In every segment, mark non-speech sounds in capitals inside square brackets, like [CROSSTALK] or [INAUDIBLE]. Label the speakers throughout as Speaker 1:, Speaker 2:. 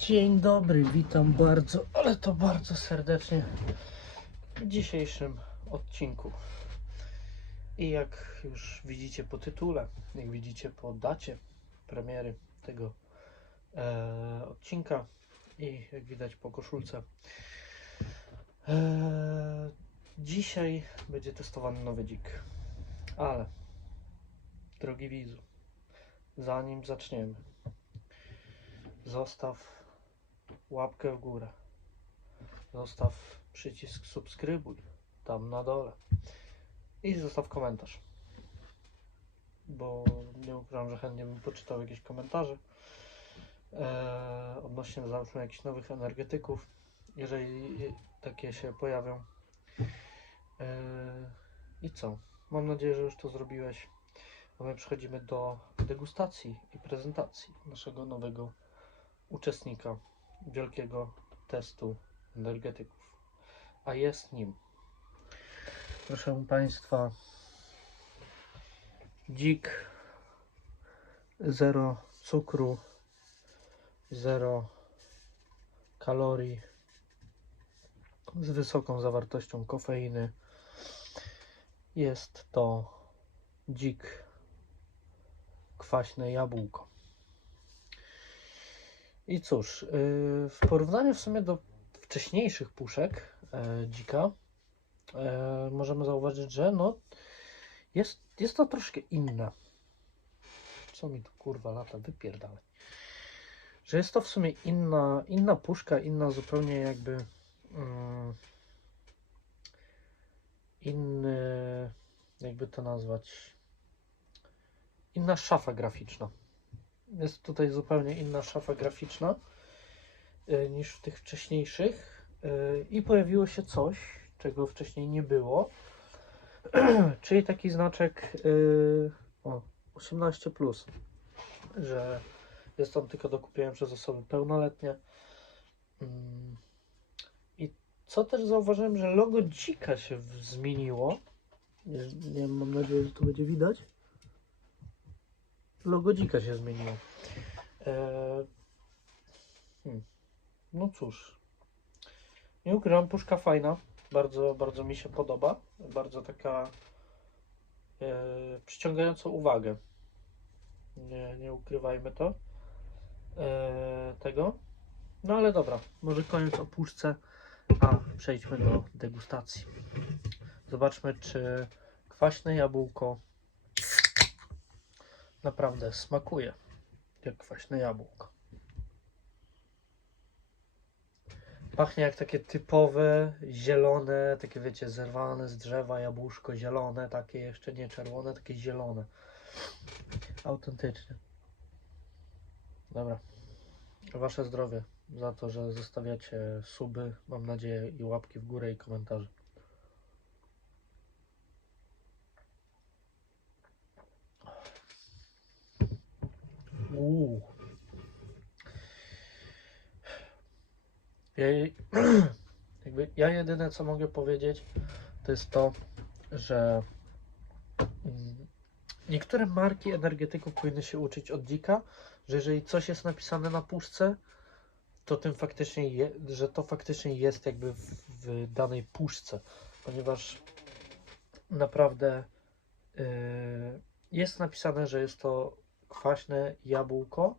Speaker 1: Dzień dobry, witam bardzo, ale to bardzo serdecznie w dzisiejszym odcinku. I jak już widzicie po tytule, jak widzicie po dacie premiery tego e, odcinka i jak widać po koszulce, e, dzisiaj będzie testowany nowy dzik. Ale, drogi widzu, zanim zaczniemy, zostaw łapkę w górę. Zostaw przycisk subskrybuj tam na dole. I zostaw komentarz. Bo nie ukrywam, że chętnie bym poczytał jakieś komentarze e, odnośnie załóżmy jakichś nowych energetyków, jeżeli takie się pojawią. E, I co? Mam nadzieję, że już to zrobiłeś. A my przechodzimy do degustacji i prezentacji naszego nowego uczestnika wielkiego testu energetyków. A jest nim, proszę Państwa, dzik, zero cukru, zero kalorii, z wysoką zawartością kofeiny. Jest to dzik kwaśne jabłko. I cóż, yy, w porównaniu w sumie do wcześniejszych puszek e, dzika, e, możemy zauważyć, że no, jest, jest to troszkę inne. Co mi tu kurwa lata, wypierdalaj. Że jest to w sumie inna, inna puszka, inna zupełnie jakby mm, inny, jakby to nazwać, inna szafa graficzna. Jest tutaj zupełnie inna szafa graficzna y, niż w tych wcześniejszych y, i pojawiło się coś, czego wcześniej nie było, [CLEARS THROAT] czyli taki znaczek y, o, 18, że jest on tylko do kupienia przez osoby pełnoletnie. Mm, I co też zauważyłem, że logo dzika się zmieniło. Nie, nie mam nadzieję, że to będzie widać. Logo dzika się zmieniło. Eee, hmm. No cóż. Nie ukrywam, puszka fajna. Bardzo, bardzo mi się podoba. Bardzo taka e, przyciągająca uwagę. Nie, nie ukrywajmy to. E, tego. No ale dobra, może koniec o puszce, a przejdźmy do degustacji. Zobaczmy, czy kwaśne jabłko naprawdę smakuje jak kwaśne jabłko. Pachnie jak takie typowe, zielone, takie wiecie, zerwane z drzewa jabłuszko, zielone, takie jeszcze nie czerwone, takie zielone. Autentycznie. Dobra. Wasze zdrowie za to, że zostawiacie suby, mam nadzieję, i łapki w górę i komentarze. Ja, [CLEARS THROAT] jakby, ja jedyne co mogę powiedzieć, to jest to, że mm, niektóre marki energetyków powinny się uczyć od dzika, że jeżeli coś jest napisane na puszce, to tym faktycznie je, że to faktycznie jest jakby w, w danej puszce, ponieważ naprawdę yy, jest napisane, że jest to kwaśne jabłko.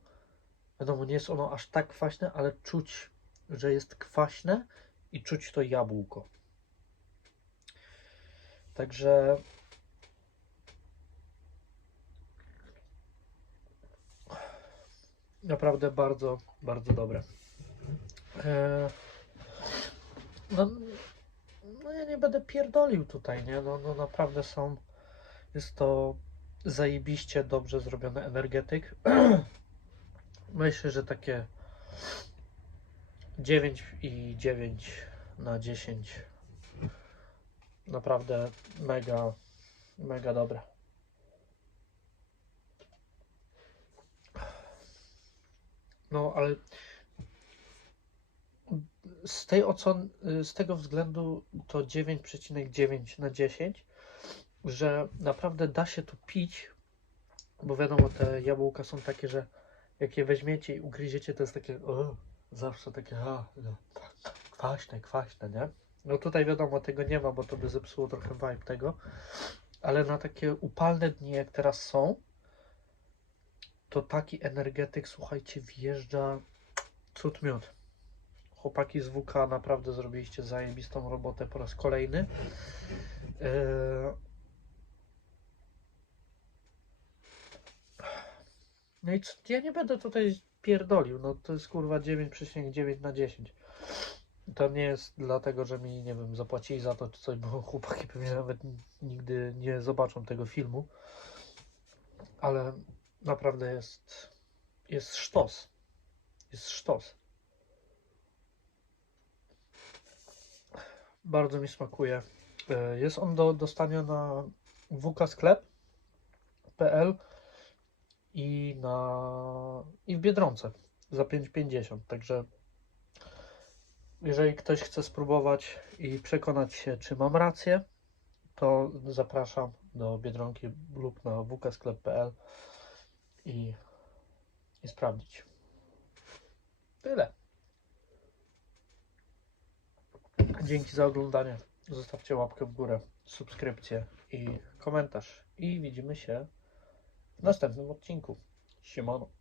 Speaker 1: Wiadomo, nie jest ono aż tak kwaśne, ale czuć, że jest kwaśne i czuć to jabłko. Także naprawdę bardzo, bardzo dobre. Eee, no, no ja nie będę pierdolił tutaj, nie? No, no naprawdę są, jest to zajebiście dobrze zrobiony energetyk. [CLEARS THROAT] Myślę, że takie 9 i 9 na 10 naprawdę mega, mega dobre. No, ale z tej ocen, z tego względu to 9,9 na 10, że naprawdę da się to pić, bo wiadomo, te jabłka są takie, że jak je weźmiecie i ugryziecie, to jest takie, o, zawsze takie no, kwaśne, kwaśne, nie? No tutaj wiadomo, tego nie ma, bo to by zepsuło trochę vibe tego, ale na takie upalne dni, jak teraz są, to taki energetyk, słuchajcie, wjeżdża cud miód. Chłopaki z WK naprawdę zrobiliście zajebistą robotę po raz kolejny. Eee, No i co, ja nie będę tutaj pierdolił, no to jest kurwa 9,9 na 10. To nie jest dlatego, że mi, nie wiem, zapłacili za to czy coś, bo [LAUGHS] chłopaki pewnie nawet nigdy nie zobaczą tego filmu. Ale naprawdę jest, jest sztos. Jest sztos. Bardzo mi smakuje. E, Jest on do dostania na wksklep.pl i na i w Biedronce za 5,50. Także jeżeli ktoś chce spróbować i przekonać się, czy mam rację, to zapraszam do Biedronki lub na wksklep.pl i, i sprawdzić. Tyle. Dzięki za oglądanie. Zostawcie łapkę w górę, subskrypcję i komentarz. I widzimy się następnym odcinku. Siemano.